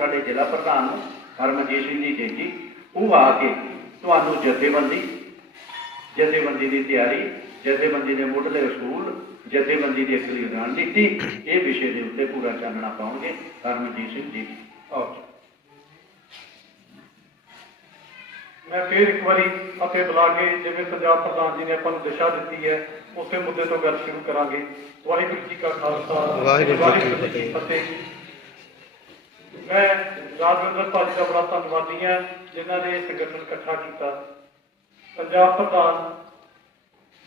साडे जिला प्रधान हरमनजीत सिंह जी जेजी वो आके तुहानूं जथेबंदी की तैयारी, जथेबंदी के मुढ़ले असूल, जथेबंदी की अगली रणनीति, ये विषय के उत्ते पूरा चानना पाउणगे हरमनजीत सिंह जी। मैं फिर एक बार फतेह बुला के जिवें पंजाब प्रधान जी ने अपन दिशा दी है उस मुद्दे तो गल शुरू करांगे। वाहिगुरू जी का खालसा, वाहिगुरू जी की फतेह। मैं राजविंदर भाजी का बड़ा धन्यवादी हाँ जिन्होंने संगठन इकट्ठा किया। पंजाब प्रधान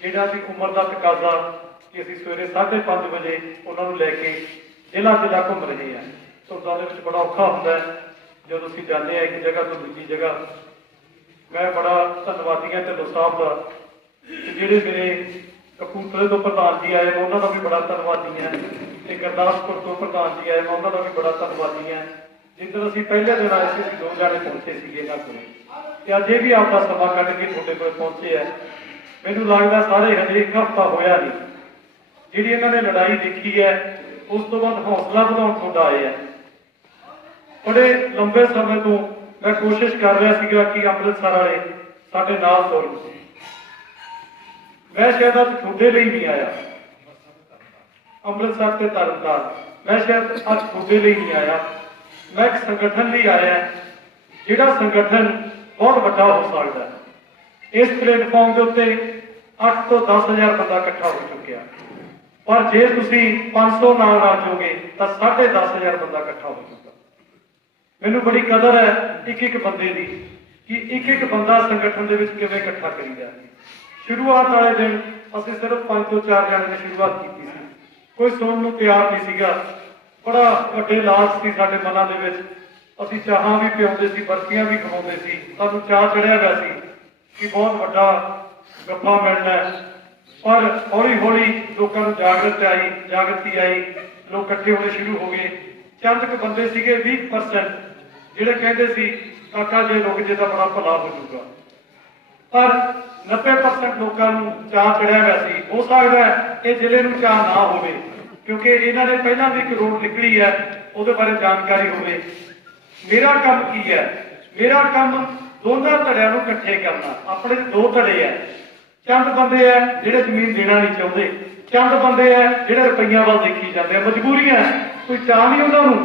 जिहड़ा सी उम्र का तकाजा कि असीं सवेरे 5:30 बजे उन्होंने लैके जिला जिला घूम रहे हैं। धुंदां दे विच बड़ा औखा हुंदा है जदों असीं जांदे हैं एक जगह तो दूजी जगह। मैं बड़ा धन्यवादी हाँ ढिल्लों साहब का, जिहड़े मेरे कपूरथले तो प्रधान जी आए मैं उन्होंने भी बड़ा धन्यवादी हाँ, ते गुरदासपुर तो प्रधान जी आए मैं उन्होंने भी बड़ा धन्यवादी हाँ। जिधर असीं पहले दिन आए थे 2 जाने पहुंचे थे इन्हों को, अजे भी आपका समा कढ़ के तुहाडे कोल पहुंचे है। मैनूं लगदा सारे हजे एक हफ्ता होया नहीं जिहड़ी इन्होंने लड़ाई देखी है, उस तो बाद हौसला बढ़ाउण तुहाडा आए है। बड़े लंबे समय तो मैं कोशिश कर रहा सीगा कि अमृतसर वाले साडे नाल तुरन। मैं शायद अज तुहाडे लई नहीं आया, अमृतसर ते तरनताਰਨ, मैं शायद अज तुहाडे लई नहीं आया, मैं एक संगठन लई आया जिहड़ा संगठन बहुत वड्डा हो सकता है। इस प्लेटफॉर्म के उत्ते 8 तो 10,000 बंदा इकट्ठा हो चुकिया, पर जे तुसीं 500 नाल राजोगे तो 10,500 बंदा इकट्ठा हो चुका। मैनूं बड़ी कदर है एक बंदे की कि एक बंदा संगठन के किवें इकट्ठा करीदा। शुरुआत वाले दिन असीं सिर्फ 5 तो 4 जणे ने शुरुआत की सी, कोई सुनने नूं तैयार नहीं सीगा। बड़ा वड्डे लालच सी साडे मनां दे विच, असीं चाहां भी पिआउंदे सी, बरफियां भी खवाउंदे सी, सानूं चाह चढ़िया होया सी कि बहुत वड्डा गप्पा मिलना है। पर हौली हौली लोकां नूं जागृति आई, लोग इकट्ठे होने शुरू हो गए। चंद क बंदे सीगे 20% जिहड़े कहंदे सी काका जे रुक जे तां बड़ा भला हो जाऊगा, पर 90% लोगों को चाह चढ़िया हुआ सी। हो सकता है ये जिले में चाह ना हो, क्योंकि इन्होंने पहला भी एक रोड निकली है वो बारे जानकारी हो। मेरा काम की है, मेरा काम दोनों धड़िया को इकट्ठे करना। अपने 2 धड़े है, चंद बंदे है जिहड़े जमीन देना नहीं चाहते, चंद बंदे है जिहड़े रुपइया वाल देखी जाते हैं। मजबूरियां, कोई चाह नहीं उन्होंने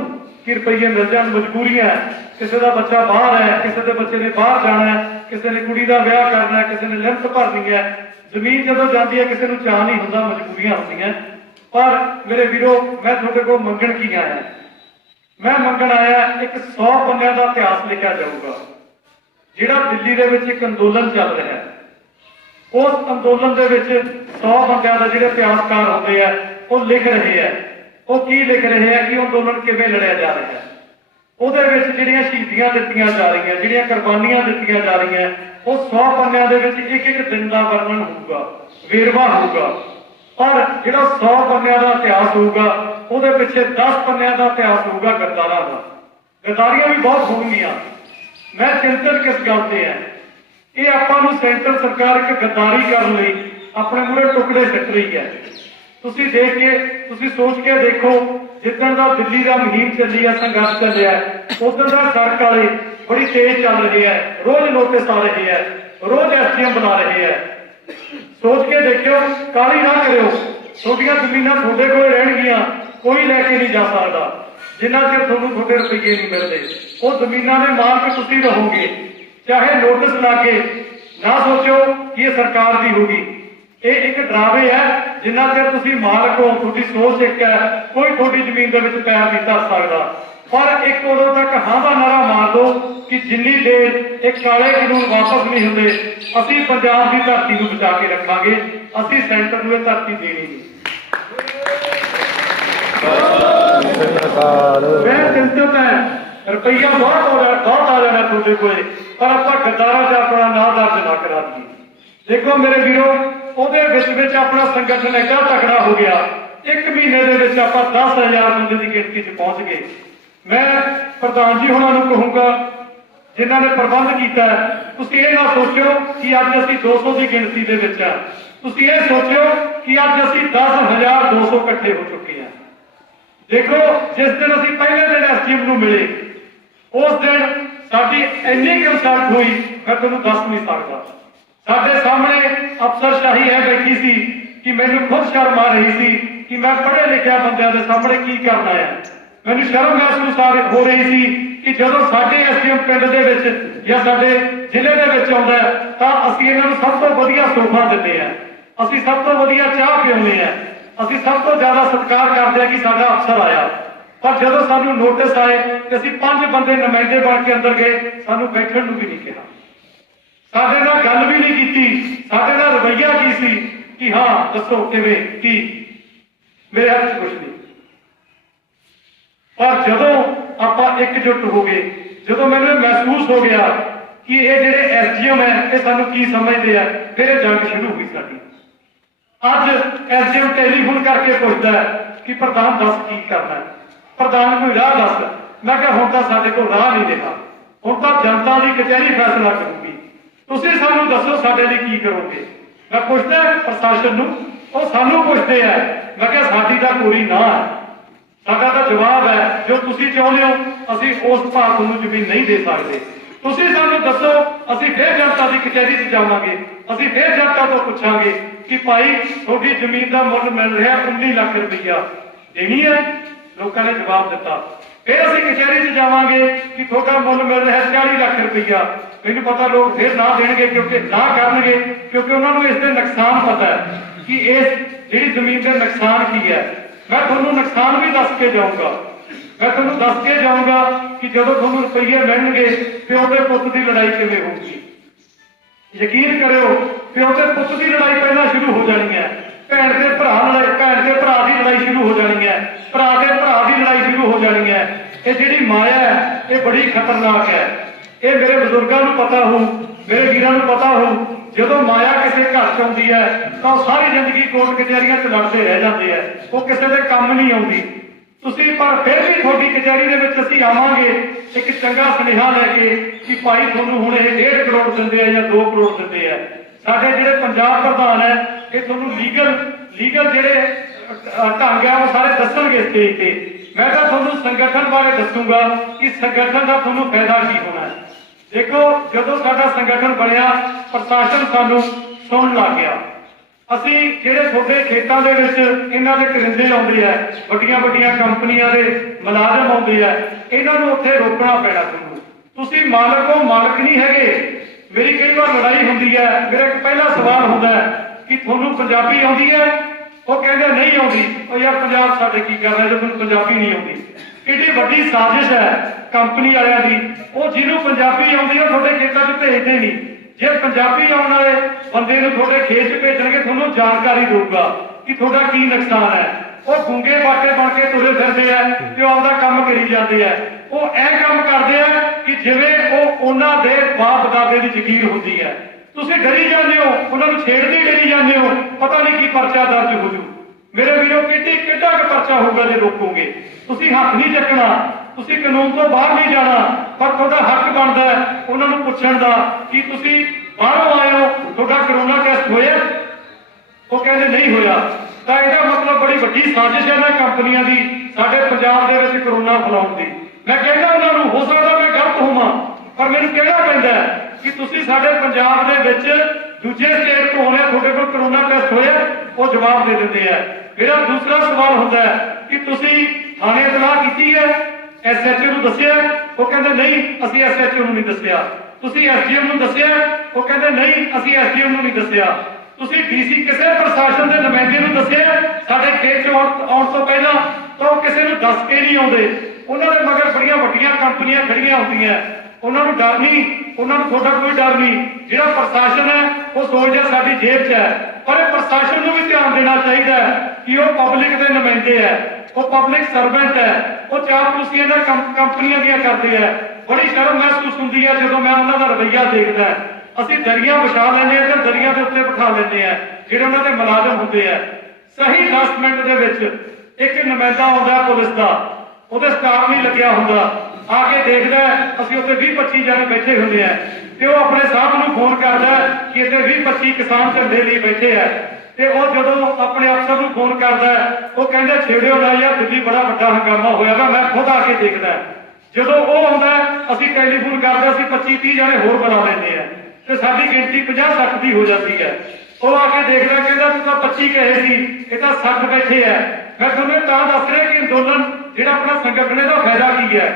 कि रुपये मिल जाए, मजबूरियां। किसी का बच्चा बाहर है, किसी के बच्चे ने बाहर जाना है, किसी ने कुड़ी का ब्याह करना है, किसी ने लिमिट भरनी है। जमीन जो जाती है किसी को चाह नहीं होंदा, मजबूरियां होंदियां। पर मेरे वीरो मैं तुहाडे कोल मंगण की आया, मैं मंगण आया एक 100 पन्नियां का इतिहास लिखा जाऊगा जिहड़ा दिल्ली दे विच एक अंदोलन चल रहा है। उस अंदोलन दे विच 100 बंदियां दा जिहड़े इतिहासकार होंदे आ वो लिख रहे हैं, वो की लिख रहे हैं कि अंदोलन किवें लड़िया जा रहा है। ਉਹਦੇ ਵਿੱਚ ਜਿਹੜੀਆਂ ਸ਼ਹੀਦੀਆਂ ਦਿੱਤੀਆਂ ਜਾ ਰਹੀਆਂ, ਜਿਹੜੀਆਂ ਕੁਰਬਾਨੀਆਂ ਦਿੱਤੀਆਂ ਜਾ ਰਹੀਆਂ, ਉਹ 100 ਪੰਨਿਆਂ ਦੇ ਵਿੱਚ ਇੱਕ ਦਿਨ ਦਾ ਵਰਣਨ ਹੋਊਗਾ, ਵੇਰਵਾ ਹੋਊਗਾ। ਪਰ ਜਿਹੜਾ 100 ਪੰਨਿਆਂ ਦਾ ਇਤਿਹਾਸ ਹੋਊਗਾ ਉਹਦੇ ਪਿੱਛੇ 10 ਪੰਨਿਆਂ ਦਾ ਇਤਿਹਾਸ ਹੋਊਗਾ ਗੱਦਾਰਾਂ ਦਾ। ਗੱਦਾਰੀਆਂ ਵੀ ਬਹੁਤ ਹੋਣਗੀਆਂ। ਮੈਂ ਚਿੰਤਨ ਕਿਸ ਗੱਲ ਤੇ ਹੈ, ਇਹ ਆਪਾਂ ਨੂੰ ਸੈਂਟਰ ਸਰਕਾਰ ਇੱਕ ਗੱਦਾਰੀ ਕਰਨ ਲਈ ਆਪਣੇ ਮੂਹਰੇ ਟੁਕੜੇ ਸਿੱਟ ਰਹੀ ਹੈ। ਤੁਸੀਂ ਦੇਖ ਕੇ, ਤੁਸੀਂ ਸੋਚ ਕੇ ਦੇਖੋ, जिदन का दिल्ली का मुहिम चली है, संघर्ष चलिया, उदन का सड़क वाले बड़ी तेज चल रही है, रोज नोटिस आ रहे हैं, रोज SDM बुला रहे हैं। सोच के देखियो, काली ना करो, छोटिया जमीन थोड़े को रहनगियां, कोई लैके नहीं जा सकता जिन्ना चर थोनू थोड़े रुपये नहीं मिलते। वो जमीना के मालक तुसीं रहोगे, चाहे नोटिस ला के। ना सोचो कि ये सरकार की होगी, ये एक डरावे है। जिन्ना चर तुसीं मालक हो, तुहाडी सोच एक है, कोई थोड़ी जमीन के पैर नहीं धर सकता। पर एक उदों तक हाँ का नारा मार दो कि जिन्नी देर एक काले कानून वापस नहीं होंगे, असीं पंजाब की धरती को बचा के रखांगे, असीं सेंटर को धरती देनी नहीं। मैं चिंतित है, रुपया बहुत आ जाना तुहाडे कोले, पर आपां गद्दारां च अपना नाम दर्ज ना करा दईए। देखो मेरे वीरों, ਉਹਦੇ ਵਿੱਚ ਆਪਣਾ संगठन एडा तगड़ा हो गया, 1 महीने ਦੇ ਵਿੱਚ ਆਪਾਂ 10,000 ਬੰਦੇ ਦੀ ਗਿਣਤੀ 'ਚ ਪਹੁੰਚ ਗਏ। मैं प्रधान जी होना कहूँगा जिन्हों ने प्रबंध किया, तुसीं ये ना सोचो कि अज असीं 200 की गिणती दे विच आ, तुसीं ये सोचो कि अज असीं 10,200 इकट्ठे हो चुके हैं। देखो जिस दिन असीं पहले दिन SDM नूं मिले, उस दिन साडी इन्नी कंसल्ट हुई मैं तुहानूं दस नहीं सकदा। साडे सामने अफसरशाही है बैठी सी कि मैनूं खुद शर्म आ रही सी कि मैं पढ़े लिखिया बंदिਆਂ ਦੇ सामने की करना है। मैनूं शर्म महसूस हो रही सी कि जदों साडे एसडीएम पिंड दे विच या साडे ਜ਼ਿਲ੍ਹੇ ਦੇ ਵਿੱਚ ਆਉਂਦਾ ਤਾਂ ਅਸੀਂ ਇਹਨਾਂ ਨੂੰ ਸਭ ਤੋਂ ਵਧੀਆ ਸੋਫਾ ਦਿੰਦੇ ਆ, ਅਸੀਂ ਸਭ ਤੋਂ ਵਧੀਆ ਚਾਹ ਪਿਆਉਂਦੇ ਆ, ਅਸੀਂ ਸਭ ਤੋਂ ਜ਼ਿਆਦਾ ਸਤਿਕਾਰ ਕਰਦੇ ਆ ਕਿ ਸਾਡਾ ਅਫਸਰ ਆਇਆ। ਪਰ ਜਦੋਂ ਸਾਨੂੰ ਨੋਟਿਸ ਆਏ ਤੇ ਅਸੀਂ 5 ਬੰਦੇ ਨੁਮਾਇੰਦੇ ਬਣ ਕੇ ਅੰਦਰ ਗਏ, ਸਾਨੂੰ ਬੈਠਣ ਨੂੰ ਵੀ ਨਹੀਂ ਕਿਹਾ, ਸਾਡੇ ਨਾਲ ਗੱਲ ਵੀ ਨਹੀਂ ਕੀਤੀ, ਸਾਡੇ ਨਾਲ ਰਵੱਈਆ ਕੀ ਸੀ ਕਿ ਹਾਂ ਦੱਸੋ ਕਿਵੇਂ ਕੀ, ਮੇਰੇ ਹੱਥ 'ਚ ਕੁਛ ਨਹੀਂ। ਪਰ ਜਦੋਂ ਆਪਾਂ ਇਕਜੁੱਟ ਹੋ ਗਏ, ਜਦੋਂ ਮੈਨੂੰ ਇਹ ਮਹਿਸੂਸ ਹੋ ਗਿਆ कि ये ਜਿਹੜੇ एसडीएम है ये सानू की समझते हैं, फिर जंग शुरू हुई साडी। अज एसडीएम टेलीफोन करके पूछता है कि प्रधान दस की करना है, प्रधान कोई राह दस। मैं कहा हुण तां साडे कोल राह नहीं रहा, हुण तां जनता दी कचहरी फैसला करूगी, तुसीं सानू दसो साडे लई की करोगे। मैं पुछदा प्रशासन नूं, ਉਹ सानू पुछदे है। मैं कहा साडी तां कोई ना है, साडा तां जवाब है जो तुसीं चाहुंदे हो असीं उस भाग नूं जमीन नहीं दे सकदे, ਤੁਸੀਂ ਸਾਨੂੰ ਦੱਸੋ, ਅਸੀਂ ਫਿਰ ਜਨਤਾ ਦੀ ਕਚਹਿਰੀ 'ਚ ਜਾਵਾਂਗੇ, ਅਸੀਂ ਫਿਰ ਜਨਤਾ ਤੋਂ ਪੁੱਛਾਂਗੇ ਕਿ ਭਾਈ ਤੁਹਾਡੀ ਜ਼ਮੀਨ ਦਾ ਮੁੱਲ ਮਿਲ ਰਿਹਾ 19 ਲੱਖ ਰੁਪਈਆ ਦੇਣੀ ਹੈ। ਲੋਕਾਂ ਨੇ ਜਵਾਬ ਦਿੱਤਾ। ਫਿਰ ਅਸੀਂ ਕਚਹਿਰੀ 'ਚ ਜਾਵਾਂਗੇ ਕਿ ਤੁਹਾਡਾ ਮੁੱਲ ਮਿਲ ਰਿਹਾ 40 ਲੱਖ ਰੁਪਈਆ। ਮੈਨੂੰ ਪਤਾ ਲੋਕ ਫਿਰ ਨਾ ਦੇਣਗੇ, ਕਿਉਂਕਿ ਨਾ ਕਰਨਗੇ, ਕਿਉਂਕਿ ਉਹਨਾਂ ਨੂੰ ਇਸ ਦੇ ਨੁਕਸਾਨ ਪਤਾ ਹੈ ਕਿ ਇਸ ਜਿਹੜੀ ਜ਼ਮੀਨ ਦੇ ਨੁਕਸਾਨ ਕੀ ਹੈ। ਮੈਂ ਤੁਹਾਨੂੰ ਨੁਕਸਾਨ ਵੀ ਦੱਸ ਕੇ ਜਾਊਂਗਾ, मैं तुहानूं दस के जाऊंगा कि जदों तुहानूं रुपये मिलणगे प्यो ते पुत की लड़ाई किवें होगी। यकीन करियो प्यो ते पुत की लड़ाई पहला शुरू हो जानी है, भैन ते भरा लड़ाई, भैन ते भरा की लड़ाई शुरू हो जानी है, भरा ते भरा की लड़ाई शुरू हो जानी है। ये जिहड़ी माया है ये बड़ी खतरनाक है। ये मेरे बजुर्गों नूं पता हो, मेरे वीरां नूं पता हो, जदों माया किसी घर च आउंदी है तां सारी जिंदगी कोर्ट कचहरियां च लड़ते रह जाते हैं, वो किसी दे काम नहीं आउंदी। ਤੁਸੀਂ पर फिर भी थोड़ी कचहरी ਦੇ ਵਿੱਚ ਅਸੀਂ ਆਵਾਂਗੇ ਇੱਕ ਚੰਗਾ ਸੁਨੇਹਾ ਲੈ ਕੇ ਕਿ ਭਾਈ ਤੁਹਾਨੂੰ ਹੁਣ ਇਹ 1.5 ਕਰੋੜ ਦਿੰਦੇ ਆ ਜਾਂ 2 ਕਰੋੜ ਦਿੰਦੇ ਆ। ਸਾਡੇ ਜਿਹੜੇ ਪੰਜਾਬ ਪ੍ਰਧਾਨ ਹੈ ਇਹ ਤੁਹਾਨੂੰ ਲੀਗਲ ਜਿਹੜੇ ਢੰਗ ਆ ਉਹ ਸਾਰੇ ਦੱਸਣਗੇ ਸਟੇਜ ਤੇ। ਮੈਂ ਤਾਂ ਤੁਹਾਨੂੰ ਸੰਗਠਨ ਬਾਰੇ ਦੱਸੂਗਾ ਕਿ ਸੰਗਠਨ ਦਾ ਤੁਹਾਨੂੰ ਫਾਇਦਾ ਕੀ ਹੋਣਾ ਹੈ। ਦੇਖੋ ਜਦੋਂ ਸਾਡਾ ਸੰਗਠਨ ਬਣਿਆ ਪ੍ਰਸ਼ਾਸਨ ਸਾਨੂੰ ਸੁਣਨ ਲੱਗ ਗਿਆ। ਅਸੀਂ ਜਿਹੜੇ ਤੁਹਾਡੇ ਖੇਤਾਂ ਦੇ ਵਿੱਚ ਇਹਨਾਂ ਦੇ ਕਰਿੰਦੇ ਆਉਂਦੇ ਆ, ਵੱਡੀਆਂ ਵੱਡੀਆਂ ਕੰਪਨੀਆਂ ਦੇ ਮੁਲਾਜ਼ਮ ਆਉਂਦੇ ਆ, ਇਹਨਾਂ ਨੂੰ ਉੱਥੇ ਰੋਕਣਾ ਪੈਣਾ ਤੁਹਾਨੂੰ। ਤੁਸੀਂ ਮਾਲਕ ਹੋ, ਮਾਲਕ ਨਹੀਂ ਹੈਗੇ। ਮੇਰੀ ਕਈ ਵਾਰ ਲੜਾਈ ਹੁੰਦੀ ਹੈ, ਮੇਰਾ ਇੱਕ ਪਹਿਲਾ ਸਵਾਲ ਹੁੰਦਾ ਹੈ ਕਿ ਤੁਹਾਨੂੰ ਪੰਜਾਬੀ ਆਉਂਦੀ ਹੈ? ਉਹ ਕਹਿੰਦੇ ਨਹੀਂ ਆਉਂਦੀ। ਉਹ ਯਾਰ ਪੰਜਾਬ ਸਾਡੇ ਕੀ ਕਰ ਰਿਹਾ ਜੇ ਤੁਹਾਨੂੰ ਪੰਜਾਬੀ ਨਹੀਂ ਆਉਂਦੀ। ਕਿੰਨੀ ਵੱਡੀ ਸਾਜ਼ਿਸ਼ ਹੈ ਕੰਪਨੀ ਵਾਲਿਆਂ ਦੀ। ਉਹ ਜਿਹਨੂੰ ਪੰਜਾਬੀ ਆਉਂਦੀ ਉਹ ਤੁਹਾਡੇ ਖੇਤਾਂ 'ਚ ਭੇਜਦੇ ਨਹੀਂ। ਜੇ ਪੰਜਾਬੀ ਆਉਣ ਵਾਲੇ ਬੰਦੇ ਨੂੰ ਤੁਹਾਡੇ ਖੇਤ 'ਚ ਭੇਜਣਗੇ ਤੁਹਾਨੂੰ ਜਾਣਕਾਰੀ ਦੇਊਗਾ ਕਿ ਤੁਹਾਡਾ ਕੀ ਨੁਕਸਾਨ ਹੈ। ਉਹ ਗੂੰਗੇ ਬਾਟੇ ਬਣ ਕੇ ਤੁਰੇ ਫਿਰਦੇ ਆ ਤੇ ਉਹ ਆਪਦਾ ਕੰਮ ਕਰੀ ਜਾਂਦੇ ਆ। ਉਹ ਇਹ ਕੰਮ ਕਰਦੇ ਆ ਕਿ ਜਿਵੇਂ ਉਹ ਉਹਨਾਂ ਦੇ ਬਾਪ ਦਾਦੇ ਦੀ ਜ਼ਗੀਰ ਹੁੰਦੀ ਹੈ। ਤੁਸੀਂ ਡਰੀ ਜਾਂਦੇ ਹੋ, ਉਹਨਾਂ ਨੂੰ ਛੇੜਦੇ ਡਰੀ ਜਾਂਦੇ ਹੋ, ਪਤਾ ਨਹੀਂ ਕੀ ਪਰਚਾ ਦਰਜ ਹੋ ਜੂ। ਮੇਰੇ ਵੀਰੋ ਕਿੱਡਾ ਕੁ ਪਰਚਾ ਹੋਊਗਾ ਜੇ ਰੋਕੋਗੇ। ਤੁਸੀਂ ਹੱਥ ਨਹੀਂ ਚੱਕਣਾ, ਤੁਸੀਂ ਕਾਨੂੰਨ ਤੋਂ ਬਾਹਰ ਨਹੀਂ ਜਾਣਾ, ਪਰ ਤੁਹਾਡਾ ਹੱਕ ਬਣਦਾ ਹੈ ਉਹਨਾਂ ਨੂੰ ਪੁੱਛਣ ਦਾ ਕਿ ਤੁਸੀਂ ਬਾਹਰੋਂ ਆਏ ਹੋ, ਤੁਹਾਡਾ ਕਰੋਨਾ ਟੈਸਟ ਹੋਇਆ? ਉਹ ਕਹਿੰਦੇ ਨਹੀਂ ਹੋਇਆ। ਤਾਂ ਇਹਦਾ ਮਤਲਬ ਬੜੀ ਵੱਡੀ ਸਾਜ਼ਿਸ਼ ਹੈ ਨਾ ਕੰਪਨੀਆਂ ਦੀ ਸਾਡੇ ਪੰਜਾਬ ਦੇ ਵਿੱਚ ਕਰੋਨਾ ਫੈਲਾਉਣ ਦੀ। ਮੈਂ ਕਹਿੰਦਾ ਉਹਨਾਂ ਨੂੰ ਹੋ ਸਕਦਾ ਮੈਂ ਗਲਤ ਹੋਵਾਂ, ਪਰ ਮੈਨੂੰ ਕਹਿਣਾ ਪੈਂਦਾ ਕਿ ਤੁਸੀਂ ਸਾਡੇ ਪੰਜਾਬ ਦੇ ਵਿੱਚ ਦੂਜੇ ਸਟੇਟ ਤੋਂ ਆਉਣੇ, ਤੁਹਾਡੇ ਕੋਲ ਕਰੋਨਾ ਟੈਸਟ ਹੋਇਆ? ਉਹ ਜਵਾਬ ਦੇ ਦਿੰਦੇ ਆ। ਮੇਰਾ ਦੂਸਰਾ ਸਵਾਲ ਹੁੰਦਾ ਹੈ ਕਿ ਤੁਸੀਂ ਥਾਣੇ ਇਤਲਾਹ ਕੀਤੀ ਹੈ, ਐਸਐਚਓ ਨੂੰ ਦੱਸਿਆ? ਉਹ ਕਹਿੰਦੇ ਨਹੀਂ ਅਸੀਂ ਐਸਐਚਓ ਨੂੰ ਨਹੀਂ ਦੱਸਿਆ। ਤੁਸੀਂ ਐਸਡੀਐਮ ਨੂੰ ਦੱਸਿਆ? ਉਹ ਕਹਿੰਦੇ ਨਹੀਂ ਅਸੀਂ ਐਸਡੀਐਮ ਨੂੰ ਨਹੀਂ ਦੱਸਿਆ। ਤੁਸੀਂ ਡੀਸੀ ਕਿਸੇ ਪ੍ਰਸ਼ਾਸਨ ਦੇ ਨੁਮਾਇੰਦੇ ਨੂੰ ਦੱਸਿਆ ਸਾਡੇ ਖੇਤ 'ਚ ਆਉਣ ਤੋਂ ਪਹਿਲਾਂ? ਤਾਂ ਉਹ ਕਿਸੇ ਨੂੰ ਦੱਸ ਕੇ ਨਹੀਂ ਆਉਂਦੇ। ਉਹਨਾਂ ਦੇ ਮਗਰ ਬੜੀਆਂ ਵੱਡੀਆਂ ਕੰਪਨੀਆਂ ਖੜੀਆਂ ਹੁੰਦੀਆਂ, ਉਹਨਾਂ ਨੂੰ ਡਰ ਨਹੀਂ, ਉਹਨਾਂ ਨੂੰ ਤੁਹਾਡਾ ਕੋਈ ਡਰ ਨਹੀਂ। ਜਿਹੜਾ ਪ੍ਰਸ਼ਾਸਨ ਹੈ ਉਹ ਸੋਚਦਾ ਸਾਡੀ ਜੇਬ 'ਚ ਹੈ, ਪਰ ਇਹ ਪ੍ਰਸ਼ਾਸਨ ਨੂੰ ਵੀ ਧਿਆਨ ਦੇਣਾ ਚਾਹੀਦਾ ਹੈ ਕਿ ਉਹ ਪਬਲਿਕ ਦੇ ਨੁਮਾਇੰਦੇ ਹੈ, ਉਹ ਪਬਲਿਕ ਸਰਵੈਂਟ ਹੈ। ਉਹ ਚਾਪਲੂਸੀਆਂ ਦਾ ਕੰਪਨੀਆਂ ਦੀਆਂ ਕਰਦੇ ਹੈ। ਬੜੀ ਸ਼ਰਮ ਮਹਿਸੂਸ ਹੁੰਦੀ ਹੈ ਜਦੋਂ ਮੈਂ ਉਹਨਾਂ ਦਾ ਰਵੱਈਆ ਦੇਖਦਾ। ਅਸੀਂ ਦਰੀਆਂ ਵਿਛਾ ਲੈਂਦੇ ਹਾਂ ਤੇ ਦਰੀਆਂ ਦੇ ਉੱਤੇ ਬਿਠਾ ਲੈਂਦੇ ਹਾਂ ਜਿਹੜੇ ਉਹਨਾਂ ਦੇ ਮੁਲਾਜ਼ਮ ਹੁੰਦੇ ਆ। ਸਹੀ 10 ਮਿੰਟ ਦੇ ਵਿੱਚ ਇੱਕ ਨੁਮਾਇੰਦਾ ਆਉਂਦਾ ਪੁਲਿਸ ਦਾ, ਉਹਦੇ ਸਟਾਫ ਨਹੀਂ ਲੱਗਿਆ ਹੁੰਦਾ, ਆ ਕੇ ਦੇਖਦਾ ਅਸੀਂ ਉੱਥੇ 20-25 ਜਣੇ ਬੈਠੇ ਹੁੰਦੇ ਆ ਤੇ ਉਹ ਆਪਣੇ ਸਾਹਿਬ ਨੂੰ ਫੋਨ ਕਰਦਾ ਕਿ ਇੱਥੇ 20-25 ਕਿਸਾਨ ਝੰਡੇ ਲਈ ਬੈਠੇ ਆ। ਤੇ ਉਹ ਜਦੋਂ ਆਪਣੇ ਅਫਸਰ ਨੂੰ ਫੋਨ ਕਰਦਾ ਉਹ ਕਹਿੰਦੇ ਛੇੜਿਓ ਨਾ ਯਾਰ, ਦਿੱਲੀ ਬੜਾ ਵੱਡਾ ਹੰਗਾਮਾ ਹੋਇਆ ਵਾ, ਮੈਂ ਖੁਦ ਆ ਕੇ ਦੇਖਦਾ। ਜਦੋਂ ਉਹ ਆਉਂਦਾ ਅਸੀਂ ਟੈਲੀਫੋਨ ਕਰਦੇ ਅਸੀਂ 25-30 ਜਣੇ ਹੋਰ ਬੁਲਾ ਲੈਂਦੇ ਆ ਤੇ ਸਾਡੀ ਗਿਣਤੀ 50-60 ਦੀ ਹੋ ਜਾਂਦੀ ਹੈ। ਉਹ ਆ ਕੇ ਦੇਖਦਾ ਕਹਿੰਦਾ ਤੂੰ ਤਾਂ 25 ਕਹੇ ਸੀ, ਇਹ ਤਾਂ 60 ਬੈਠੇ ਆ। ਮੈਂ ਤੁਹਾਨੂੰ ਤਾਂ ਦੱਸ ਰਿਹਾ ਕਿ ਅੰਦੋਲਨ ਜਿਹੜਾ ਆਪਣਾ ਸੰਗਠਨ ਦਾ ਫਾਇਦਾ ਕੀ ਹੈ।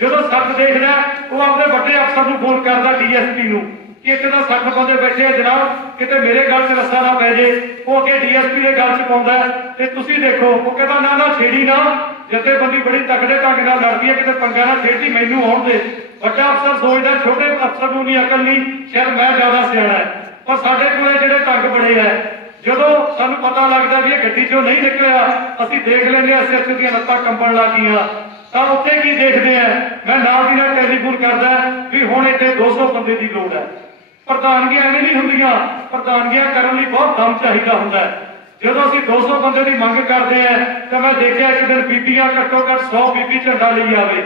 ਜਦੋਂ 60 ਦੇਖਦਾ ਉਹ ਆਪਣੇ ਵੱਡੇ ਅਫਸਰ ਨੂੰ ਫੋਨ ਕਰਦਾ ਡੀਐਸਪੀ ਨੂੰ ਕਿ ਇੱਥੇ ਤਾਂ 60 ਬੰਦੇ ਬੈਠੇ ਆ ਜਨਾਬ, ਕਿਤੇ ਮੇਰੇ ਗੱਲ 'ਚ ਰੱਸਾ ਨਾ ਪੈ ਜੇ। ਉਹ ਅੱਗੇ ਡੀਐਸਪੀ ਦੇ ਗੱਲ 'ਚ ਪਾਉਂਦਾ ਤੇ ਤੁਸੀਂ ਦੇਖੋ ਉਹ ਕਹਿੰਦਾ ਨਾ ਨਾ ਛੇੜੀ ਨਾ, ਜਥੇਬੰਦੀ ਬੜੀ ਤਕੜੇ ਢੰਗ ਨਾਲ ਲੜਦੀ ਹੈ, ਕਿਤੇ ਪੰਗਾ ਨਾ ਛੇੜੀ, ਮੈਨੂੰ ਆਉਣ ਦੇ। ਵੱਡਾ ਅਫਸਰ ਸੋਚਦਾ ਛੋਟੇ ਅਫਸਰ ਨੂੰ ਨਹੀਂ ਅਕਲ ਨਹੀਂ, ਸ਼ਾਇਦ ਮੈਂ ਜ਼ਿਆਦਾ ਸਿਆਣਾ ਹੈ। ਪਰ ਸਾਡੇ ਕੋਲੇ ਜਿਹੜੇ ਢੰਗ ਬੜੇ ਹੈ, ਜਦੋਂ ਸਾਨੂੰ ਪਤਾ ਲੱਗਦਾ ਵੀ ਇਹ ਗੱਡੀ 'ਚੋਂ ਨਹੀਂ ਨਿਕਲਿਆ ਅਸੀਂ ਦੇਖ ਲੈਂਦੇ ਹਾਂ ਸਿਰ 'ਚ ਦੀਆਂ ਲੱਤਾਂ ਕੰਬਣ ਲੱਗ ਗਈਆਂ। ਤਾਂ ਉੱਥੇ ਕੀ ਦੇਖਦੇ ਆ, ਮੈਂ ਨਾਲ ਦੀ ਨਾਲ ਟੈਲੀਫੋਨ ਕਰਦਾ ਵੀ ਹੁਣ ਇੱਥੇ 200 ਬੰਦੇ ਦੀ ਲੋੜ ਹੈ। ਪ੍ਰਧਾਨਗੀਆਂ ਐਵੇਂ ਨਹੀਂ ਹੁੰਦੀਆਂ, ਪ੍ਰਧਾਨਗੀਆਂ ਕਰਨ ਲਈ ਬਹੁਤ ਦਮ ਚਾਹੀਦਾ ਹੁੰਦਾ ਹੈ। ਜਦੋਂ ਅਸੀਂ 200 ਬੰਦੇ ਦੀ ਮੰਗ ਕਰਦੇ ਆ ਤਾਂ ਮੈਂ ਦੇਖਿਆ ਇੱਕ ਦਿਨ ਬੀਬੀਆਂ ਘੱਟੋ ਘੱਟ 100 ਬੀਬੀ ਝੰਡਾ ਲਈ ਆਵੇ।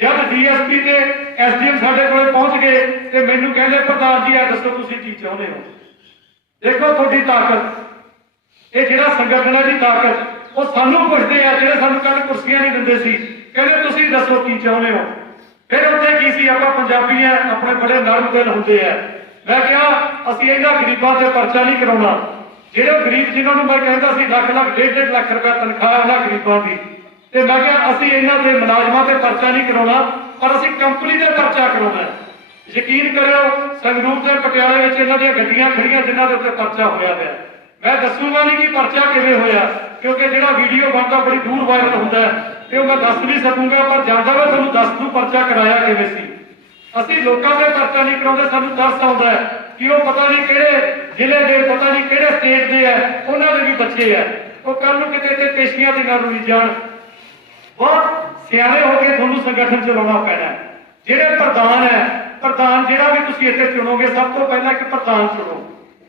ਜਦ ਡੀਐਸਪੀ ਤੇ ਐਸਡੀਐਮ ਸਾਡੇ ਕੋਲੇ ਪਹੁੰਚ ਗਏ ਤੇ ਮੈਨੂੰ ਕਹਿੰਦੇ ਪ੍ਰਧਾਨ ਜੀ ਇਹ ਦੱਸੋ ਤੁਸੀਂ ਕੀ ਚਾਹੁੰਦੇ ਹੋ। ਦੇਖੋ ਤੁਹਾਡੀ ਤਾਕਤ, ਇਹ ਜਿਹੜਾ ਸੰਗਠਨ ਹੈ ਦੀ ਤਾਕਤ, ਉਹ ਸਾਨੂੰ ਪੁੱਛਦੇ ਆ ਜਿਹੜੇ ਸਾਨੂੰ ਕੱਲ ਕੁਰਸੀਆਂ ਨਹੀਂ ਦਿੰਦੇ ਸੀ, ਕਹਿੰਦੇ ਤੁਸੀਂ ਦੱਸੋ ਕੀ ਚਾਹੁੰਦੇ ਹੋ। ਫਿਰ ਉੱਥੇ ਕੀ ਸੀ, ਆਪਾਂ ਪੰਜਾਬੀ ਆ, ਆਪਣੇ ਬੜੇ ਨਰਮ ਦਿਲ ਹੁੰਦੇ ਆ। ਮੈਂ ਕਿਹਾ ਅਸੀਂ ਇਹਨਾਂ ਗਰੀਬਾਂ ਤੇ ਪਰਚਾ ਨਹੀਂ ਕਰਾਉਣਾ। ਜਿਹੜੇ ਗਰੀਬ ਜਿਨ੍ਹਾਂ ਨੂੰ ਮੈਂ ਕਹਿੰਦਾ ਸੀ ਲੱਖ ਲੱਖ 1.5 ਲੱਖ ਰੁਪਏ ਤਨਖਾਹ ਉਹਨਾਂ ਗਰੀਬਾਂ ਦੀ, ਤੇ ਮੈਂ ਕਿਹਾ ਅਸੀਂ ਇਹਨਾਂ ਦੇ ਮੁਲਾਜ਼ਮਾਂ ਤੇ ਪਰਚਾ ਨਹੀਂ ਕਰਾਉਣਾ, ਪਰ ਅਸੀਂ ਕੰਪਨੀ ਤੇ ਪਰਚਾ ਕਰਾਉਣਾ। ਯਕੀਨ ਕਰਿਓ ਸੰਗਰੂਰ ਤੇ ਪਟਿਆਲੇ ਵਿੱਚ ਇਹਨਾਂ ਦੀਆਂ ਗੱਡੀਆਂ ਖੜੀਆਂ ਜਿਨ੍ਹਾਂ ਦੇ ਉੱਤੇ ਪਰਚਾ ਹੋਇਆ ਪਿਆ। ਮੈਂ ਦੱਸੂਗਾ ਨਹੀਂ ਕਿ ਪਰਚਾ ਕਿਵੇਂ ਹੋਇਆ, ਕਿਉਂਕਿ ਜਿਹੜਾ ਵੀਡੀਓ ਬਣਦਾ ਬੜੀ ਦੂਰ ਵਾਇਰਲ ਹੁੰਦਾ ਤੇ ਉਹ ਮੈਂ ਦੱਸ ਨਹੀਂ ਸਕੂੰਗਾ, ਪਰ ਜਾਂਦਾ ਮੈਂ ਤੁਹਾਨੂੰ ਦੱਸ ਦੂੰ ਪਰਚਾ ਕਰਾਇਆ ਕਿਵੇਂ ਸੀ। ਅਸੀਂ ਲੋਕਾਂ ਦੇ ਪਰਚਾ ਨਹੀਂ ਕਰਾਉਂਦੇ, ਸਾਨੂੰ ਤਰਸ ਆਉਂਦਾ ਹੈ ਕਿ ਉਹ ਪਤਾ ਨਹੀਂ ਕਿਹੜੇ ਜ਼ਿਲ੍ਹੇ ਦੇ, ਪਤਾ ਨਹੀਂ ਕਿਹੜੇ ਸਟੇਟ ਦੇ ਆ, ਉਹਨਾਂ ਦੇ ਵੀ ਬੱਚੇ ਆ, ਉਹ ਕੱਲ ਨੂੰ ਕਿਤੇ ਤੇ ਪੇਸ਼ੀਆਂ ਦੇ ਨਾਲ ਰੁੱਝ ਜਾਣ। ਬਹੁਤ ਸਿਆਣੇ ਹੋ ਕੇ ਤੁਹਾਨੂੰ ਸੰਗਠਨ ਚਲਾਉਣਾ ਪੈਣਾ। ਜਿਹੜੇ ਪ੍ਰਧਾਨ ਹੈ, ਪ੍ਰਧਾਨ ਜਿਹੜਾ ਵੀ ਤੁਸੀਂ ਇੱਥੇ ਚੁਣੋਗੇ ਸਭ ਤੋਂ ਪਹਿਲਾਂ ਇੱਕ ਪ੍ਰਧਾਨ ਚੁਣੋ,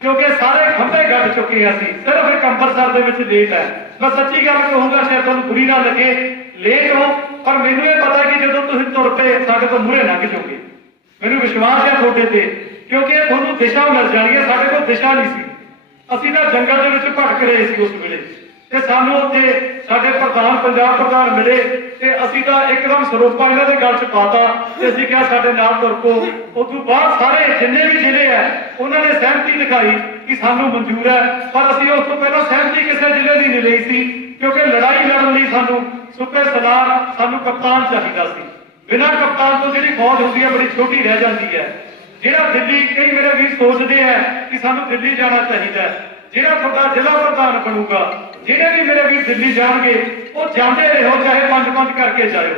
ਕਿਉਂਕਿ ਸਾਰੇ ਖੰਭੇ ਗੱਡ ਚੁੱਕੇ ਆ ਅਸੀਂ, ਸਿਰਫ ਇੱਕ ਅੰਮ੍ਰਿਤਸਰ ਦੇ ਵਿੱਚ ਲੇਟ ਹੈ। ਮੈਂ ਸੱਚੀ ਗੱਲ ਕਹੂੰਗਾ, ਸ਼ਾਇਦ ਤੁਹਾਨੂੰ ਬੁਰੀ ਨਾ ਲੱਗੇ, ਲੇਟ ਹੋ, ਪਰ ਮੈਨੂੰ ਇਹ ਪਤਾ ਕਿ ਜਦੋਂ ਤੁਸੀਂ ਤੁਰ ਪਏ ਸਾਡੇ ਤੋਂ ਮੂਹਰੇ ਲੰਘ ਜਾਓਗੇ। ਮੈਨੂੰ ਵਿਸ਼ਵਾਸ ਹੈ ਤੁਹਾਡੇ ਤੇ, ਕਿਉਂਕਿ ਇਹ ਤੁਹਾਨੂੰ ਦਿਸ਼ਾ ਮਿਲ ਜਾਣੀ ਹੈ। ਸਾਡੇ ਕੋਲ ਦਿਸ਼ਾ ਨਹੀਂ ਸੀ, ਅਸੀਂ ਤਾਂ ਜੰਗਲ ਦੇ ਵਿੱਚ ਭਟਕ ਰਹੇ ਸੀ ਉਸ ਵੇਲੇ, ਤੇ ਸਾਨੂੰ ਉੱਥੇ ਸਾਡੇ ਪ੍ਰਧਾਨ ਪੰਜਾਬ ਪ੍ਰਧਾਨ ਮਿਲੇ ਤੇ ਅਸੀਂ ਤਾਂ ਇੱਕਦਮ ਸਰੋਪਾ ਇਹਨਾਂ ਦੇ ਗੱਲ 'ਚ ਪਾਤਾ ਤੇ ਅਸੀਂ ਕਿਹਾ ਸਾਡੇ ਨਾਲ ਤੁਰ ਪੋ। ਉਸ ਤੋਂ ਬਾਅਦ ਸਾਰੇ ਜਿੰਨੇ ਵੀ ਜ਼ਿਲ੍ਹੇ ਹੈ ਉਹਨਾਂ ਨੇ ਸਹਿਮਤੀ ਦਿਖਾਈ ਕਿ ਸਾਨੂੰ ਮਨਜ਼ੂਰ ਹੈ, ਪਰ ਅਸੀਂ ਉਸ ਤੋਂ ਪਹਿਲਾਂ ਸਹਿਮਤੀ ਕਿਸੇ ਜ਼ਿਲ੍ਹੇ ਦੀ ਨਹੀਂ ਲਈ ਸੀ, ਕਿਉਂਕਿ ਲੜਾਈ ਲੜਨ ਲਈ ਸਾਨੂੰ ਸੂਬੇ ਸਰਦਾਰ, ਸਾਨੂੰ ਕਪਤਾਨ ਚਾਹੀਦਾ ਸੀ। ਬਿਨਾਂ ਕਪਤਾਨ ਤੋਂ ਜਿਹੜੀ ਫੌਜ ਹੁੰਦੀ ਹੈ ਬੜੀ ਛੋਟੀ ਰਹਿ ਜਾਂਦੀ ਹੈ। ਜਿਹੜਾ ਦਿੱਲੀ, ਕਈ ਮੇਰੇ ਵੀਰ ਸੋਚਦੇ ਆ ਕਿ ਸਾਨੂੰ ਦਿੱਲੀ ਜਾਣਾ ਚਾਹੀਦਾ, ਜਿਹੜਾ ਤੁਹਾਡਾ ਜ਼ਿਲ੍ਹਾ ਪ੍ਰਧਾਨ ਬਣੂਗਾ, ਜਿਹੜੇ ਵੀ ਮੇਰੇ ਵੀਰ ਦਿੱਲੀ ਜਾਣਗੇ ਉਹ ਜਾਂਦੇ ਰਹੋ, ਚਾਹੇ 5-5 ਕਰਕੇ ਜਾਇਓ।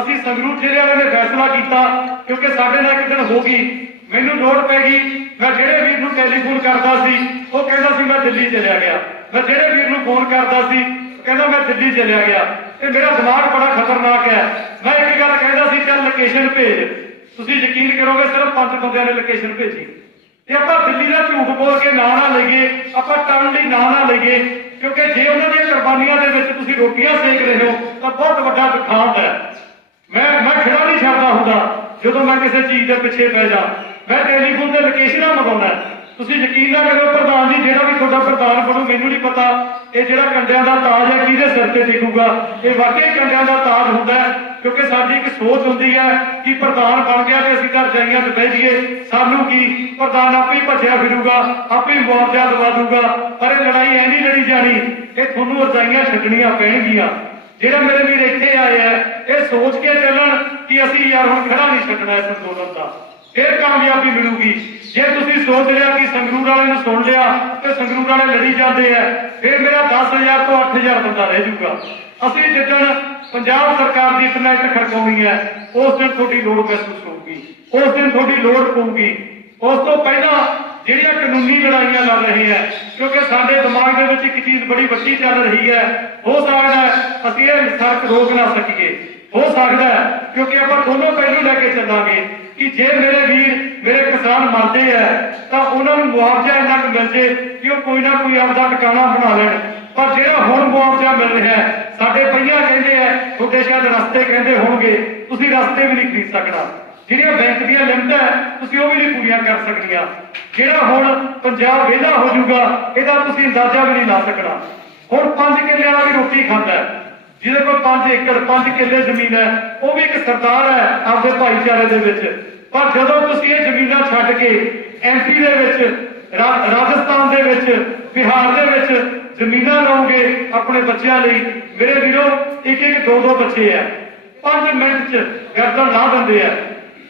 ਅਸੀਂ ਸੰਗਰੂਰ ਜ਼ਿਲ੍ਹੇ ਵਾਲਿਆਂ ਨੇ ਫੈਸਲਾ ਕੀਤਾ, ਕਿਉਂਕਿ ਸਾਡੇ ਨਾਲ ਇੱਕ ਦਿਨ ਹੋ ਗਈ, ਮੈਨੂੰ ਲੋੜ ਪੈ ਗਈ, ਮੈਂ ਜਿਹੜੇ ਵੀਰ ਨੂੰ ਟੈਲੀਫੋਨ ਕਰਦਾ ਸੀ ਉਹ ਕਹਿੰਦਾ ਸੀ ਮੈਂ ਦਿੱਲੀ ਚਲਿਆ ਗਿਆ, ਮੈਂ ਜਿਹੜੇ ਵੀਰ ਨੂੰ ਫੋਨ ਕਰਦਾ ਸੀ ਕਹਿੰਦਾ ਮੈਂ ਦਿੱਲੀ ਚਲਿਆ ਗਿਆ, ਤੇ ਮੇਰਾ ਦਿਮਾਗ ਬੜਾ ਖਤਰਨਾਕ ਹੈ। ਮੈਂ ਇੱਕ ਗੱਲ ਕਹਿੰਦਾ ਸੀ, ਚੱਲ ਲੋਕੇਸ਼ਨ ਭੇਜ। ਤੁਸੀਂ ਯਕੀਨ ਕਰੋਗੇ ਸਿਰਫ 5 ਬੰਦਿਆਂ ਨੇ ਲੋਕੇਸ਼ਨ ਭੇਜੀ, ਤੇ ਆਪਾਂ ਦਿੱਲੀ ਦਾ ਝੂਠ ਬੋਲ ਕੇ ਨਾਂ ਨਾ ਲਈਏ, ਆਪਾਂ ਟਰਨ ਲਈ ਨਾਂ ਨਾ ਲਈਏ, ਕਿਉਂਕਿ ਜੇ ਉਹਨਾਂ ਦੀਆਂ ਕੁਰਬਾਨੀਆਂ ਦੇ ਵਿੱਚ ਤੁਸੀਂ ਰੋਟੀਆਂ ਸੇਕ ਰਹੇ ਹੋ ਤਾਂ ਬਹੁਤ ਵੱਡਾ ਦੁਖਾਂਤ ਹੈ। ਮੈਂ ਖੜਾ ਨਹੀਂ ਛੱਡਦਾ ਹੁੰਦਾ ਜਦੋਂ ਮੈਂ ਕਿਸੇ ਚੀਜ਼ ਦੇ ਪਿੱਛੇ ਪੈ ਜਾ, ਮੈਂ ਟੈਲੀਫੋਨ ਤੇ ਲੋਕੇਸ਼ਨਾਂ ਮੰਗਾਉਣਾ। ਤੁਸੀਂ ਯਕੀਨ ਨਾ ਕਰੋ ਪ੍ਰਧਾਨ ਜੀ, ਜਿਹੜਾ ਵੀ ਤੁਹਾਡਾ ਪ੍ਰਧਾਨ ਬਣੂ ਮੈਨੂੰ ਨਹੀਂ ਪਤਾ ਇਹ ਜਿਹੜਾ ਕੰਡਿਆਂ ਦਾ ਤਾਜ ਹੈ ਕਿਹਦੇ ਸਿਰ ਤੇ ਟਿਕੂਗਾ। ਇਹ ਵਾਕਈ ਕੰਡਿਆਂ ਦਾ ਤਾਜ ਹੁੰਦਾ ਹੈ, ਕਿਉਂਕਿ ਸਾਡੀ ਇੱਕ ਸੋਚ ਹੁੰਦੀ ਹੈ ਕਿ ਪ੍ਰਧਾਨ ਬਣ ਗਿਆ ਤੇ ਅਸੀਂ ਤਾਂ ਰਜਾਈਆਂ 'ਚ ਬਹਿ ਜਾਈਏ, ਸਾਨੂੰ ਕੀ, ਪ੍ਰਧਾਨ ਆਪੇ ਹੀ ਭੱਜਿਆ ਫਿਰੂਗਾ, ਆਪੇ ਹੀ ਮੁਆਵਜ਼ਾ ਦਵਾ ਦੂਗਾ। ਪਰ ਇਹ ਲੜਾਈ ਐ ਨਹੀਂ ਲੜੀ ਜਾਣੀ, ਇਹ ਤੁਹਾਨੂੰ ਰਜਾਈਆਂ ਛੱਡਣੀਆਂ ਪੈਣਗੀਆਂ। ਜਿਹੜੇ ਮੇਰੇ ਵੀਰ ਇੱਥੇ ਆਏ ਆ ਇਹ ਸੋਚ ਕੇ ਚੱਲਣ ਕਿ ਅਸੀਂ ਯਾਰ ਹੁਣ ਖੜਾ ਨਹੀਂ ਛੱਡਣਾ ਇਸ ਅੰਦੋਲਨ ਦਾ, ਫਿਰ ਕਾਮਯਾਬੀ ਮਿਲੂਗੀ। ਜੇ ਤੁਸੀਂ ਸੋਚ ਲਿਆ ਕਿ ਸੰਗਰੂਰ ਵਾਲੇ ਨੂੰ ਸੁਣ ਲਿਆ ਤੇ ਸੰਗਰੂਰ ਵਾਲੇ ਲੜੀ ਜਾਂਦੇ ਆ, ਫਿਰ ਮੇਰਾ 10,000 ਤੋਂ 8,000 ਬੰਦਾ ਰਹਿ ਜਾਊਗਾ। ਅਸੀਂ ਜਿੱਦਣ ਪੰਜਾਬ ਸਰਕਾਰ ਦੀ ਇੰਟਰਨੈਟ ਖੜਕਾਉਣੀ ਹੈ ਉਸ ਦਿਨ ਤੁਹਾਡੀ ਲੋੜ ਮਹਿਸੂਸ ਹੋਊਗੀ, ਉਸ ਦਿਨ ਤੁਹਾਡੀ ਲੋੜ ਪਊਗੀ। ਉਸ ਤੋਂ ਪਹਿਲਾਂ ਜਿਹੜੀਆਂ ਕਾਨੂੰਨੀ ਲੜਾਈਆਂ ਲੜ ਰਹੇ ਹੈ, ਕਿਉਂਕਿ ਸਾਡੇ ਦਿਮਾਗ ਦੇ ਵਿੱਚ ਇੱਕ ਚੀਜ਼ ਬੜੀ ਵੱਡੀ ਚੱਲ ਰਹੀ ਹੈ, ਹੋ ਸਕਦਾ ਹੈ ਅਸੀਂ ਇਹ ਸੜਕ ਰੋਕ ਨਾ ਸਕੀਏ, ਹੋ ਸਕਦਾ ਹੈ, ਕਿਉਂਕਿ ਆਪਾਂ ਦੋਨੋਂ ਪਹਿਲੂ ਲੈ ਕੇ ਚੱਲਾਂਗੇ ਕਿ ਜੇ ਮੇਰੇ ਵੀਰ ਮੇਰੇ ਕਿਸਾਨ ਮਰਦੇ ਆ ਤਾਂ ਉਹਨਾਂ ਨੂੰ ਮੁਆਵਜ਼ਾ ਇੰਨਾ ਕੁ ਮਿਲ ਜੇ ਕਿ ਉਹ ਕੋਈ ਨਾ ਕੋਈ ਆਪਦਾ ਟਿਕਾਣਾ ਬਣਾ ਲੈਣ। ਪਰ ਜਿਹੜਾ ਹੁਣ ਮੁਆਵਜ਼ਾ ਮਿਲ ਰਿਹਾ ਹੈ, ਸਾਡੇ ਪਈਆਂ ਕਹਿੰਦੇ ਆ, ਤੁਹਾਡੇ ਸ਼ਾਇਦ ਰਸਤੇ ਕਹਿੰਦੇ ਹੋਣਗੇ, ਤੁਸੀਂ ਰਸਤੇ ਵੀ ਨਹੀਂ ਖਰੀਦ ਸਕਣਾ। ਜਿਹੜੀਆਂ ਬੈਂਕ ਦੀਆਂ ਲਿਮਟਾਂ ਹੈ ਤੁਸੀਂ ਉਹ ਵੀ ਨਹੀਂ ਪੂਰੀਆਂ ਕਰ ਸਕਣੀਆਂ। ਜਿਹੜਾ ਹੁਣ ਪੰਜਾਬ ਵਿਹਲਾ ਹੋ ਜਾਊਗਾ ਇਹਦਾ ਤੁਸੀਂ ਅੰਦਾਜ਼ਾ ਵੀ ਨਹੀਂ ਲਾ ਸਕਣਾ। ਹੁਣ 5 ਕਿੱਲੇ ਵਾਲਾ ਵੀ ਰੋਟੀ ਖਾਂਦਾ, ਜਿਹਦੇ ਕੋਲ 5 ਏਕੜ 5 ਕਿੱਲੇ ਜ਼ਮੀਨ ਹੈ, ਉਹ ਵੀ ਇੱਕ ਸਰਦਾਰ ਹੈ ਆਪਦੇ ਭਾਈਚਾਰੇ ਦੇ ਵਿੱਚ। ਪਰ ਜਦੋਂ ਤੁਸੀਂ ਇਹ ਜ਼ਮੀਨਾਂ ਛੱਡ ਕੇ MP ਦੇ ਵਿੱਚ ਰਾਜਸਥਾਨ ਦੇ ਵਿੱਚ ਬਿਹਾਰ ਦੇ ਵਿੱਚ ਜ਼ਮੀਨਾਂ ਲਓਗੇ ਆਪਣੇ ਬੱਚਿਆਂ ਲਈ, ਮੇਰੇ ਵੀਰੋ ਇੱਕ ਇੱਕ ਦੋ ਦੋ ਬੱਚੇ ਆ 5 ਮਿੰਟ 'ਚ ਗਰਦਨ ਲਾ ਦਿੰਦੇ ਆ।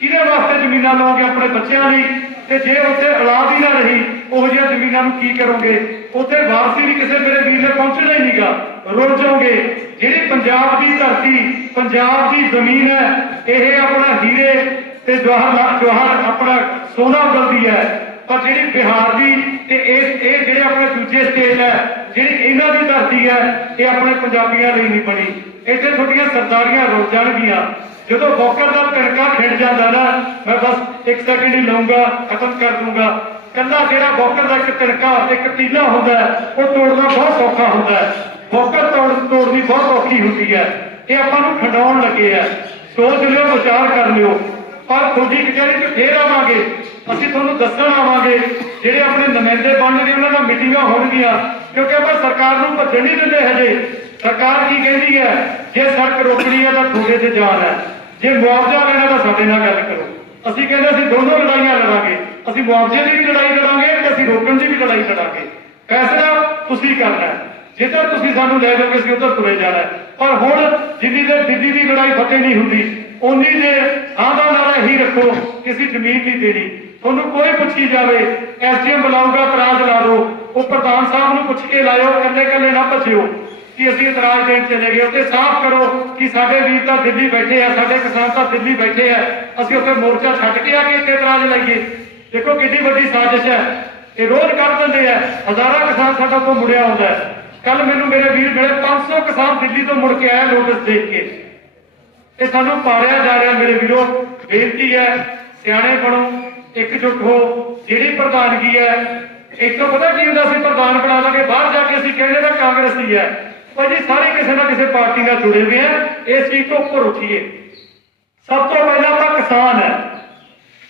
ਕਿਹਦੇ ਵਾਸਤੇ ਜ਼ਮੀਨਾਂ ਲਓਗੇ? ਆਪਣੇ ਬੱਚਿਆਂ ਲਈ। ਤੇ ਜੇ ਉੱਥੇ ਔਲਾਦ ਹੀ ਨਾ ਰਹੀ ਉਹ ਜਿਹੀਆਂ ਜ਼ਮੀਨਾਂ ਨੂੰ ਕੀ ਕਰੋਗੇ? ਉੱਥੇ ਵਾਰਸੀ ਵੀ ਕਿਸੇ ਮੇਰੇ ਵੀਰ ਨੇ ਪਹੁੰਚਣਾ ਹੀ ਨਹੀਂਗਾ, ਰੁੱਲ ਜਾਓਗੇ। ਜਿਹੜੀ ਪੰਜਾਬ ਦੀ ਧਰਤੀ ਪੰਜਾਬ ਦੀ ਜ਼ਮੀਨ ਹੈ, ਇਹ ਆਪਣਾ ਹੀਰੇ ਤੇ ਜਵਾਹਰ ਆਪਣਾ ਸੋਨਾ ਉਗਲਦੀ ਹੈ। ਪਰ ਜਿਹੜੀ ਬਿਹਾਰ ਦੀ ਤੇ ਇਹ ਜਿਹੜੇ ਆਪਣੇ ਦੂਜੇ ਸਟੇਟ ਹੈ, ਜਿਹੜੀ ਇਹਨਾਂ ਦੀ ਧਰਤੀ ਹੈ, ਇਹ ਆਪਣੇ ਪੰਜਾਬੀਆਂ ਲਈ ਨਹੀਂ ਬਣੀ। ਇੱਥੇ ਤੁਹਾਡੀਆਂ ਸਰਦਾਰੀਆਂ ਰੁੱਲ ਜਾਣਗੀਆਂ। ਜਦੋਂ ਬੋਕਰ ਦਾ ਤਿਣਕਾ ਖਿੰਡ ਜਾਂਦਾ ਨਾ, ਮੈਂ ਬਸ 1 ਸੈਕਿੰਡ ਹੀ ਲਊਂਗਾ, ਖਤਮ ਕਰ ਦੂੰਗਾ। ਕੱਲਾ ਜਿਹੜਾ ਬੋਕਰ ਦਾ ਇੱਕ ਤਿਣਕਾ ਇੱਕ ਟੀਲਾ ਹੁੰਦਾ ਉਹ ਤੋੜਨਾ ਬਹੁਤ ਸੌਖਾ ਹੁੰਦਾ ਹੈ, ਬੋਕਰ ਤੋੜਨੀ ਬਹੁਤ ਔਖੀ ਹੁੰਦੀ ਹੈ। ਇਹ ਆਪਾਂ ਨੂੰ ਖੰਡਾਉਣ ਲੱਗੇ ਆ। ਸੋਚ ਲਿਓ, ਵਿਚਾਰ ਕਰ ਲਿਓ। ਪਰ ਤੁਹਾਡੀ ਕਚਹਿਰੀ 'ਚ ਫੇਰ ਆਵਾਂਗੇ, ਅਸੀਂ ਤੁਹਾਨੂੰ ਦੱਸਣ ਆਵਾਂਗੇ। ਜਿਹੜੇ ਆਪਣੇ ਨੁਮਾਇੰਦੇ ਬਣਨਗੇ ਉਹਨਾਂ ਨਾਲ ਮੀਟਿੰਗਾਂ ਹੋਣਗੀਆਂ, ਕਿਉਂਕਿ ਆਪਾਂ ਸਰਕਾਰ ਨੂੰ ਭੱਜਣ ਨਹੀਂ ਦਿੰਦੇ ਹਜੇ। ਸਰਕਾਰ ਕੀ ਕਹਿੰਦੀ ਹੈ? ਜੇ ਸੜਕ ਰੋਕਣੀ ਹੈ ਤਾਂ ਤੁਹਾਡੇ ਤੇ ਜਾਨ ਹੈ, ਜੇ ਮੁਆਵਜ਼ਾ ਲੈਣਾ ਤਾਂ ਸਾਡੇ ਨਾਲ ਗੱਲ ਕਰੋ। ਅਸੀਂ ਕਹਿੰਦੇ ਅਸੀਂ ਦੋਨੋਂ ਲੜਾਈਆਂ ਲੜਾਂਗੇ, ਅਸੀਂ ਮੁਆਵਜ਼ੇ ਦੀ ਵੀ ਲੜਾਈ ਲੜਾਂਗੇ ਤੇ ਅਸੀਂ ਰੋਕਣ ਦੀ ਵੀ ਲੜਾਈ ਲੜਾਂਗੇ। ਫੈਸਲਾ ਤੁਸੀਂ ਕਰਨਾ ਹੈ, ਜਿੱਧਰ ਤੁਸੀਂ ਸਾਨੂੰ ਲੈ ਜਾਓਗੇ ਅਸੀਂ ਉੱਧਰ ਤੁਰੇ ਜਾਣਾ। ਪਰ ਹੁਣ ਜਿੰਨੀ ਦੇਰ ਦਿੱਲੀ ਦੀ ਲੜਾਈ ਫਤਿਹ ਨਹੀਂ ਹੁੰਦੀ, ਉਨੀ ਦੇਰ ਹਾਂ ਦਾ ਨਾਰਾ ਹੀ ਰੱਖੋ ਕਿ ਅਸੀਂ ਜ਼ਮੀਨ ਨਹੀਂ ਦੇਣੀ। ਤੁਹਾਨੂੰ ਕੋਈ ਪੁੱਛੀ ਜਾਵੇ, SDM ਬੁਲਾਊਗਾ, ਇਤਰਾਜ਼ ਲਾ ਦਿਓ। ਉਹ ਪ੍ਰਧਾਨ ਸਾਹਿਬ ਨੂੰ ਪੁੱਛ ਕੇ ਲਾਇਓ, ਇਕੱਲੇ ਇਕੱਲੇ ਨਾ ਭੱਜਿਓ ਕਿ ਅਸੀਂ ਇਤਰਾਜ਼ ਦੇਣ ਚਲੇ ਗਏ। ਉੱਥੇ ਸਾਫ਼ ਕਰੋ ਕਿ ਸਾਡੇ ਵੀਰ ਤਾਂ ਦਿੱਲੀ ਬੈਠੇ ਆ, ਸਾਡੇ ਕਿਸਾਨ ਤਾਂ ਦਿੱਲੀ ਬੈਠੇ ਆ, ਅਸੀਂ ਉੱਥੇ ਮੋਰਚਾ ਛੱਡ ਕੇ ਆ ਕੇ ਇੱਥੇ ਇਤਰਾਜ਼ ਲਾਈਏ। ਦੇਖੋ ਕਿੰਨੀ ਵੱਡੀ ਸਾਜ਼ਿਸ਼ ਹੈ। ਇਹ ਰੋਜ਼ ਕਰ ਦਿੰਦੇ ਆ, ਹਜ਼ਾਰਾਂ ਕਿਸਾਨ ਸਾਡਾ ਤੋਂ ਮੁੜਿਆ ਆਉਂਦਾ ਹੈ। ਕੱਲ ਮੈਨੂੰ ਮੇਰੇ ਵੀਰ ਮਿਲੇ, 500 ਕਿਸਾਨ ਦਿੱਲੀ ਤੋਂ ਮੁੜ ਕੇ ਆਇਆ ਨੋਟਿਸ ਦੇਖ ਕੇ। ਇਹ ਸਾਨੂੰ ਪਾੜਿਆ ਜਾ ਰਿਹਾ। ਮੇਰੇ ਵੀਰੋ ਬੇਨਤੀ ਹੈ, ਸਿਆਣੇ ਬਣੋ, ਇਕਜੁੱਟ ਹੋ। ਜਿਹੜੀ ਪ੍ਰਧਾਨਗੀ ਹੈ, ਇੱਥੋਂ ਪਤਾ ਕੀ ਹੁੰਦਾ, ਅਸੀਂ ਪ੍ਰਧਾਨ ਬਣਾ ਲਾਂਗੇ, ਬਾਹਰ ਜਾ ਕੇ ਅਸੀਂ ਕਹਿੰਦੇ ਤਾਂ ਕਾਂਗਰਸੀ ਹੈ। ਪਰ ਜੀ ਸਾਰੇ ਕਿਸੇ ਨਾ ਕਿਸੇ ਪਾਰਟੀ ਨਾਲ ਜੁੜੇ ਹੋਏ ਆ। ਇਸ ਚੀਜ਼ ਤੋਂ ਉੱਪਰ ਉੱਠੀਏ। ਸਭ ਤੋਂ ਪਹਿਲਾਂ ਆਪਾਂ ਕਿਸਾਨ ਹੈ,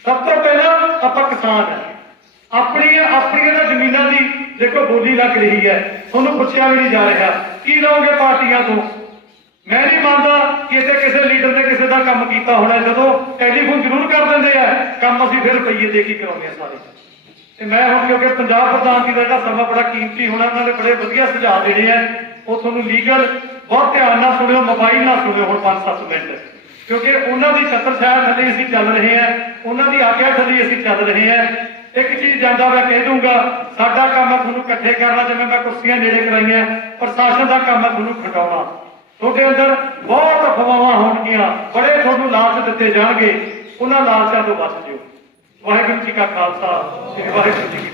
ਸਭ ਤੋਂ ਪਹਿਲਾਂ ਆਪਾਂ ਕਿਸਾਨ ਹੈ। ਆਪਣੀਆਂ ਤਾਂ ਜ਼ਮੀਨਾਂ ਦੀ ਦੇਖੋ ਬੋਲੀ ਲੱਗ ਰਹੀ ਹੈ, ਤੁਹਾਨੂੰ ਪੁੱਛਿਆ ਵੀ ਨਹੀਂ ਜਾ ਰਿਹਾ। ਕੀ ਲਓਗੇ ਪਾਰਟੀਆਂ ਤੋਂ? ਮੈਂ ਨਹੀਂ ਮੰਨਦਾ ਕਿ ਇੱਥੇ ਕਿਸੇ ਲੀਡਰ ਨੇ ਕਿਸੇ ਦਾ ਕੰਮ ਕੀਤਾ ਹੋਣਾ। ਜਦੋਂ ਟੈਲੀਫੋਨ ਜ਼ਰੂਰ ਕਰ ਦਿੰਦੇ ਆ, ਕੰਮ ਅਸੀਂ ਫਿਰ ਰੁਪਈਏ ਦੇ ਕੇ ਕਰਾਉਂਦੇ ਆ ਸਾਰੇ। ਤੇ ਮੈਂ ਹੁਣ ਕਿਉਂਕਿ ਪੰਜਾਬ ਪ੍ਰਧਾਨ ਜੀ ਦਾ ਜਿਹੜਾ ਸਮਾਂ ਬੜਾ ਕੀਮਤੀ ਹੋਣਾ, ਉਹਨਾਂ ਨੇ ਬੜੇ ਵਧੀਆ ਸੁਝਾਅ ਦੇਣੇ ਆ। ਉਹ ਤੁਹਾਨੂੰ ਲੀਗਲ ਬਹੁਤ ਧਿਆਨ ਨਾਲ ਸੁਣਿਓ, ਮੋਬਾਈਲ ਨਾਲ ਸੁਣਿਓ ਹੁਣ 5-7 ਮਿੰਟ, ਕਿਉਂਕਿ ਉਹਨਾਂ ਦੀ ਛਤਰ ਛਾਇਆ ਥੱਲੇ ਅਸੀਂ ਚੱਲ ਰਹੇ ਹਾਂ, ਉਹਨਾਂ ਦੀ ਆਗਿਆ ਥੱਲੇ ਅਸੀਂ ਚੱਲ ਰਹੇ ਹਾਂ। ਇੱਕ ਚੀਜ਼ ਜਾਂਦਾ ਮੈਂ ਕਹਿ ਦੂੰਗਾ, ਸਾਡਾ ਕੰਮ ਹੈ ਤੁਹਾਨੂੰ ਇਕੱਠੇ ਕਰਨਾ, ਜਿਵੇਂ ਮੈਂ ਕੁਰਸੀਆਂ ਨੇੜੇ ਕਰਾਈਆਂ। ਪ੍ਰਸ਼ਾਸਨ ਦਾ ਕੰਮ ਹੈ ਤੁਹਾਨੂੰ ਖਟਾਉਣਾ। ਤੁਹਾਡੇ ਅੰਦਰ ਬਹੁਤ ਅਫਵਾਹਾਂ ਹੋਣਗੀਆਂ, ਬੜੇ ਤੁਹਾਨੂੰ ਲਾਲਚ ਦਿੱਤੇ ਜਾਣਗੇ, ਉਹਨਾਂ ਲਾਲਚਾਂ ਤੋਂ ਬਚ ਜਿਓ। ਵਾਹਿਗੁਰੂ ਜੀ ਕਾ ਖਾਲਸਾ, ਵਾਹਿਗੁਰੂ ਜੀ ਕੀ